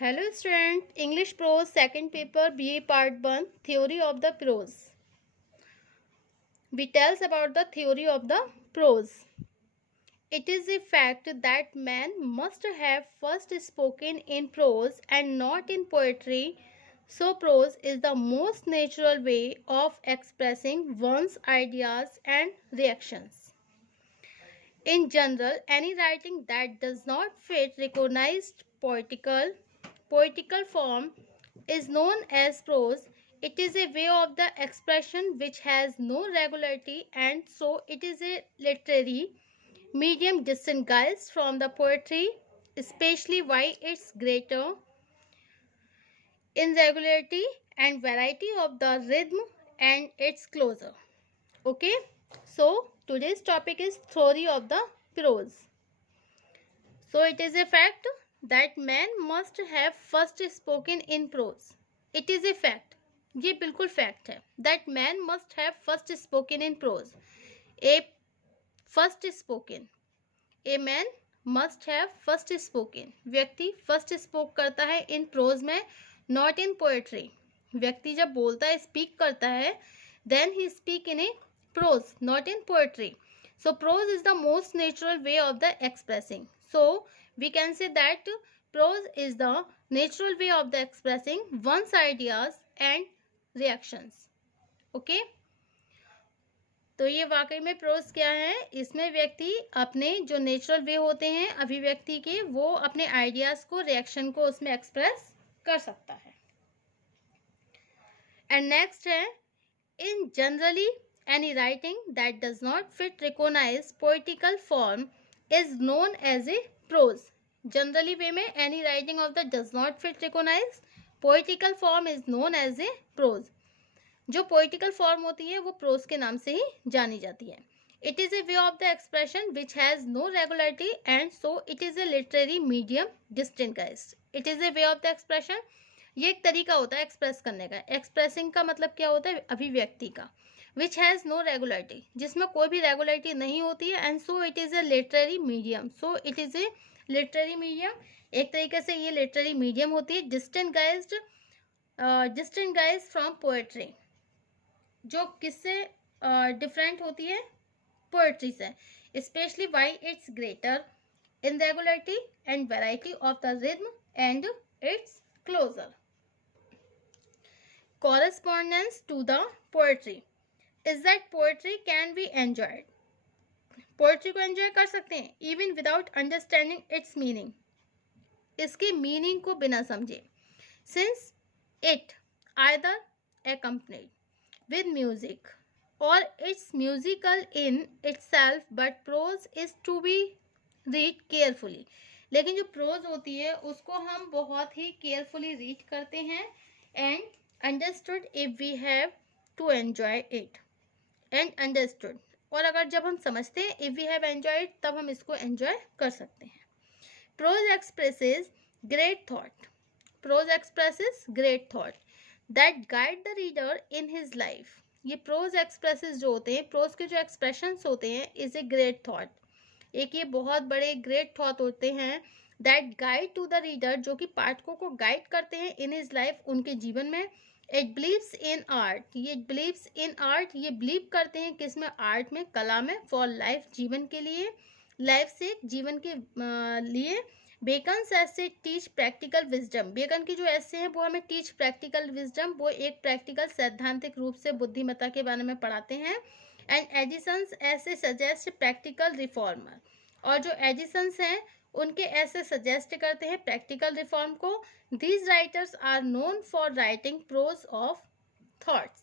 Hello student, English Prose second paper BA part 1 Theory of the Prose. We tells about the theory of the prose. It is a fact that man must have first spoken in prose and not in poetry. So prose is the most natural way of expressing one's ideas and reactions. In general, any writing that does not fit recognized poetical form is known as prose. It is a way of the expression which has no regularity, and so it is a literary medium distinguished from the poetry, especially by its greater irregularity and variety of the rhythm and its closure. Okay, so today's topic is theory of the prose. So it is a fact that man must have first spoken in prose. It is a fact. ये बिल्कुल fact है that man must have first spoken in prose. A first spoken, a man must have first spoken. व्यक्ति first spoke करता है in prose में, not in poetry. व्यक्ति जब बोलता है, स्पीक करता है, देन ही speak in a prose, not in poetry. So prose is the most natural way of the expressing. So we can say that prose is the natural way of the expressing one's ideas and reactions. Okay? तो ये वाकई में pros क्या है? इसमें व्यक्ति अपने जो नेचुरल वे होते हैं अभिव्यक्ति के, वो अपने आइडियाज को, रिएक्शन को उसमें एक्सप्रेस कर सकता है. एंड नेक्स्ट है, इन generally any writing that does not fit recognized poetical form is known as a prose. Generally way में any writing of that does not fit recognized poetical form is known as a prose. जो poetical form होती है वो prose के नाम से ही जानी जाती है. It is a way of the expression which has no regularity and so it is a literary medium distinguished. It is a way of the expression. ये एक तरीका होता है एक्सप्रेस करने का. एक्सप्रेसिंग का मतलब क्या होता है? अभिव्यक्ति का. विच हैज़ नो रेगुलरिटी, जिसमें कोई भी रेगुलरिटी नहीं होती है. And so it is a literary medium. So it is a literary medium. एक तरीके से ये लिटरेरी मीडियम होती है डिस्टिंगाइज्ड फ्रॉम पोएट्री. जो किससे डिफरेंट होती है? पोएट्री से. Specially by its greater irregularity and variety of the rhythm and its closure. Correspondence to the poetry is that poetry can be enjoyed. Poetry को एंजॉय कर सकते हैं even without understanding its meaning. इसके meaning को बिना समझे. Since it either accompanied with music or it's musical in itself, but prose is to be read carefully. लेकिन जो प्रोज होती है उसको हम बहुत ही केयरफुली रीड करते हैं and understood if we have to enjoy it. And understood, और अगर जब हम समझते हैं if we have enjoyed, तब हम इसको enjoy कर सकते हैं. Prose expresses great thought. Prose expresses great thought that guide the reader in his life. ये prose expresses जो होते हैं, prose के जो expressions होते हैं, is a great thought. एक ये बहुत बड़े great thought होते हैं that guide to the reader, जो कि पाठकों को गाइड करते हैं in his life, उनके जीवन में. It believes in art. ये believes in art, ये believe करते हैं किसमें? आर्ट में, कला में. For life, जीवन के लिए. लाइफ से, जीवन के लिए. बेकन्स ऐसे टीच प्रैक्टिकल विजडम. बेकन की जो ऐसे हैं वो हमें टीच प्रैक्टिकल विजडम, वो एक प्रैक्टिकल सैद्धांतिक रूप से बुद्धिमत्ता के बारे में पढ़ाते हैं. एंड एडिसन्स ऐसे सजेस्ट प्रैक्टिकल रिफॉर्मर. और जो एडिसन्स हैं उनके ऐसे सजेस्ट करते हैं प्रैक्टिकल रिफॉर्म को. These writers are known for writing prose of thoughts.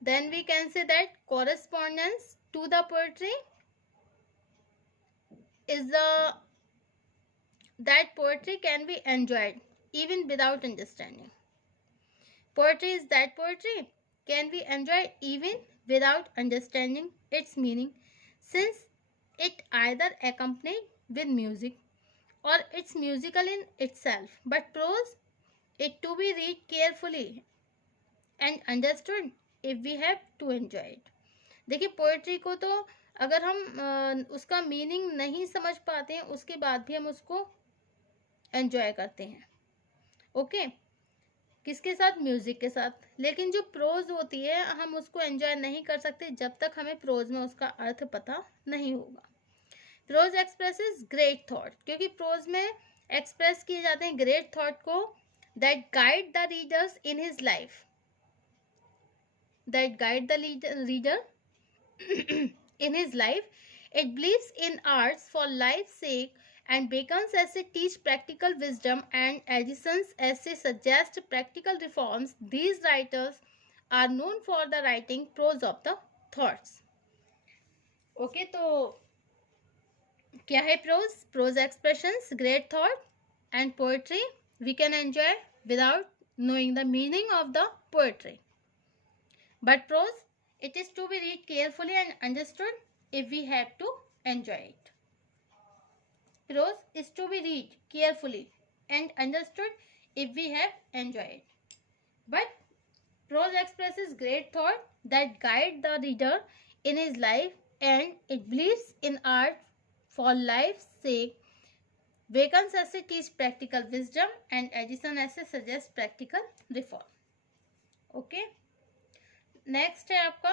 Then we can say that correspondence to the poetry is that poetry can be enjoyed even without understanding. Poetry is that poetry can be enjoyed even without understanding its meaning, since it either accompanied with music or it's musical in itself, but prose it to be read carefully and understood if we have to enjoy it. देखिए poetry को तो अगर हम उसका meaning नहीं समझ पाते हैं उसके बाद भी हम उसको एंजॉय करते हैं। ओके, किसके साथ? म्यूजिक के साथ। लेकिन जो प्रोज होती है हम उसको एंजॉय नहीं कर सकते जब तक हमें प्रोज में उसका अर्थ पता नहीं होगा। प्रोज एक्सप्रेसेस ग्रेट थॉट, क्योंकि प्रोज में एक्सप्रेस किए जाते हैं ग्रेट थॉट को, that guide the readers in his life, that guide the reader in his life. It believes in arts for life's sake, and Bacon's essay teach practical wisdom and Edison's essay suggest practical reforms. These writers are known for the writing prose of the thoughts. Okay, तो क्या है prose? Prose expressions, great thought and poetry we can enjoy without knowing the meaning of the poetry. But prose, it is to be read carefully and understood if we have to enjoy it. Prose is to be read carefully and understood if we have enjoyed it. But prose expresses great thought that guide the reader in his life, and it believes in art for life's sake. Bacon's essay teach practical wisdom and Edison essay suggest practical reform. Okay. Next है आपका,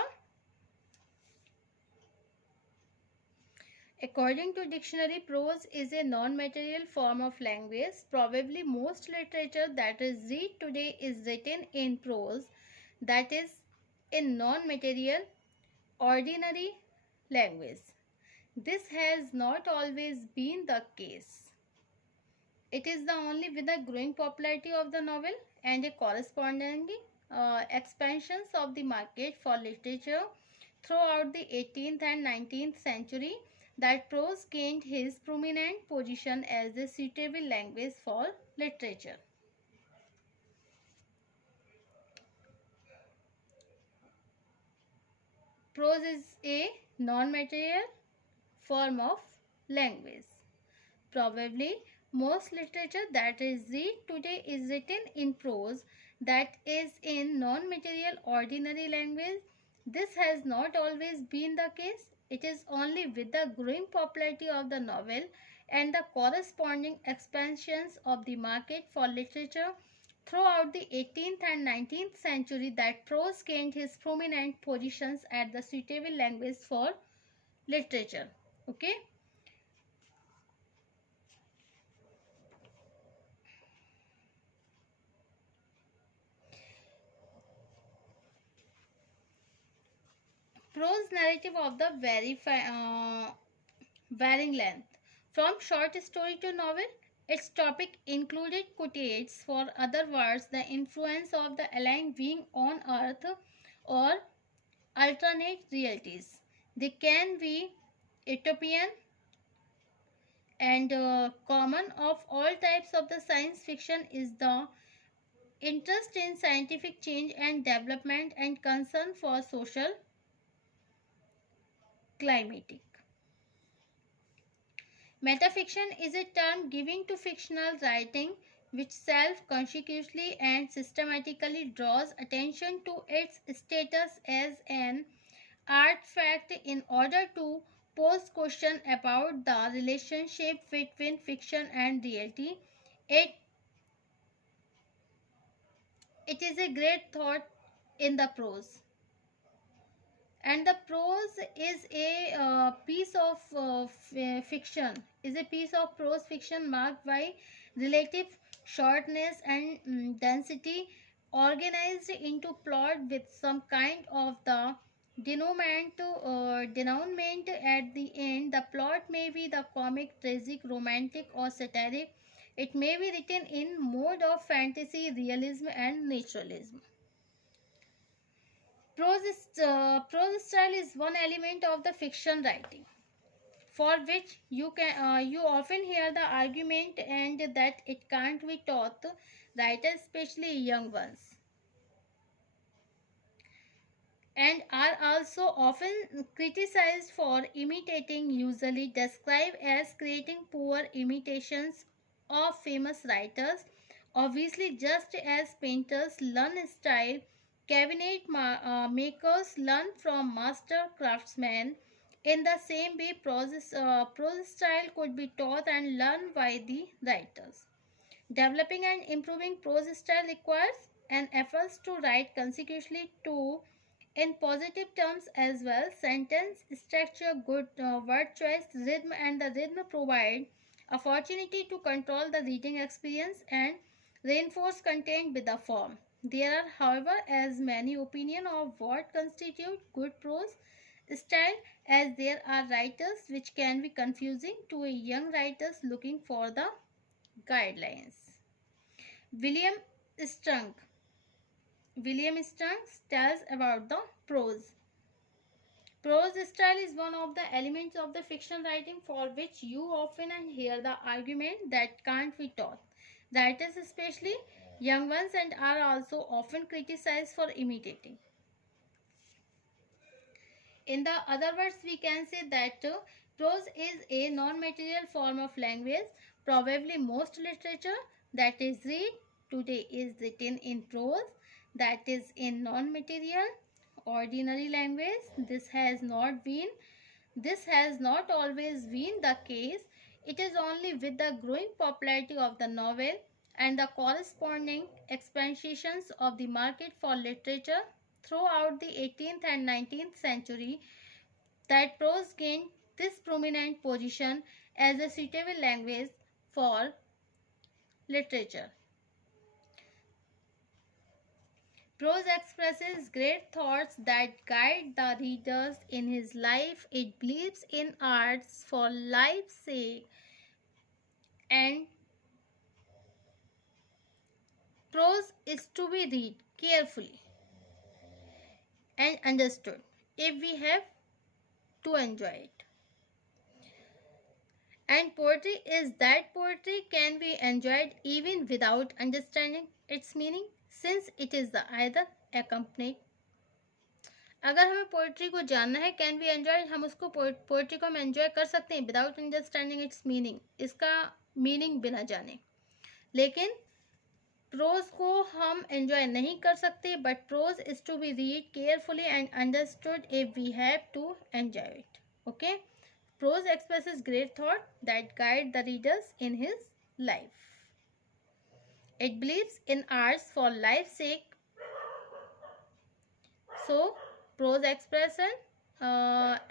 according to dictionary, prose is a non-material form of language. Probably most literature that is read today is written in prose, that is in non-material ordinary language. This has not always been the case. It is the only with the growing popularity of the novel and a corresponding expansions of the market for literature throughout the 18th and 19th century that prose gained his prominent position as a suitable language for literature. Prose is a non-material form of language. Probably most literature that is read today is written in prose, that is in non-material ordinary language. This has not always been the case. It is only with the growing popularity of the novel and the corresponding expansions of the market for literature throughout the 18th and 19th century that prose gained his prominent positions as the suitable language for literature. Okay. Prose narrative of the varying length. From short story to novel, its topic included quotates, for other words, the influence of the alien being on earth or alternate realities. They can be utopian and common of all types of the science fiction is the interest in scientific change and development and concern for social climatic. Metafiction is a term given to fictional writing which self-consciously and systematically draws attention to its status as an artifact in order to pose questions about the relationship between fiction and reality. It, it is a great thought in the prose. And the prose is a piece of fiction, is a piece of prose fiction marked by relative shortness and density, organized into plot with some kind of the denouement at the end. The plot may be the comic, tragic, romantic or satiric. It may be written in mode of fantasy, realism and naturalism. Prose style is one element of the fiction writing for which you often hear the argument and that it can't be taught writers, especially young ones, and are also often criticized for imitating, usually described as creating poor imitations of famous writers. Obviously, just as painters learn style, cabinet makers learn from master craftsmen. In the same way, prose style could be taught and learned by the writers. Developing and improving prose style requires an effort to write consecutively to in positive terms as well. Sentence structure, good word choice, rhythm, and the rhythm provide opportunity to control the reading experience and reinforce content with the form. There are, however, as many opinions of what constitute good prose style as there are writers, which can be confusing to a young writers looking for the guidelines. William Strunk. William Strunk tells about the prose. Prose style is one of the elements of the fiction writing for which you often hear the argument that can't be taught. Writers, especially young ones, and are also often criticized for imitating. In the other words, we can say that prose is a non-material form of language. Probably most literature that is read today is written in prose, that is in non-material, ordinary language. This has not always been the case. It is only with the growing popularity of the novel and the corresponding expansions of the market for literature throughout the 18th and 19th century that prose gained this prominent position as a suitable language for literature. Prose expresses great thoughts that guide the readers in his life. It believes in arts for life's sake, and prose is to be read carefully and understood if we have to enjoy it. And poetry is that poetry can be enjoyed even without understanding its meaning, since it is the either accompanied. अगर हमें poetry को जानना है can be enjoy, हम उसको poetry को हम enjoy कर सकते हैं विदाउट अंडरस्टैंडिंग इट्स मीनिंग, इसका मीनिंग बिना जाने. लेकिन प्रोज को हम एंजॉय नहीं कर सकते, but prose is to be read carefully and understood if we have to enjoy it. Okay. Prose expresses great thought that guide the readers in his life. It believes in arts for life's sake. So, prose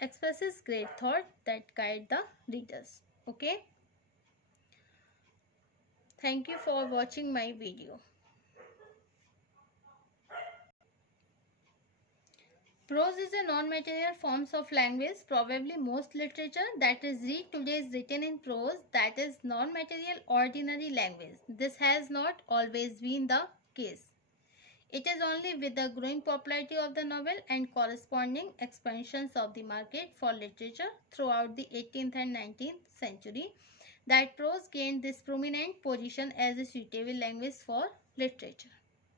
expresses great thought that guide the readers. Okay. Thank you for watching my video. Prose is a non-material forms of language. Probably most literature that is read today is written in prose, that is non-material ordinary language. This has not always been the case. It is only with the growing popularity of the novel and corresponding expansions of the market for literature throughout the 18th and 19th century that prose gained this prominent position as a suitable language for literature.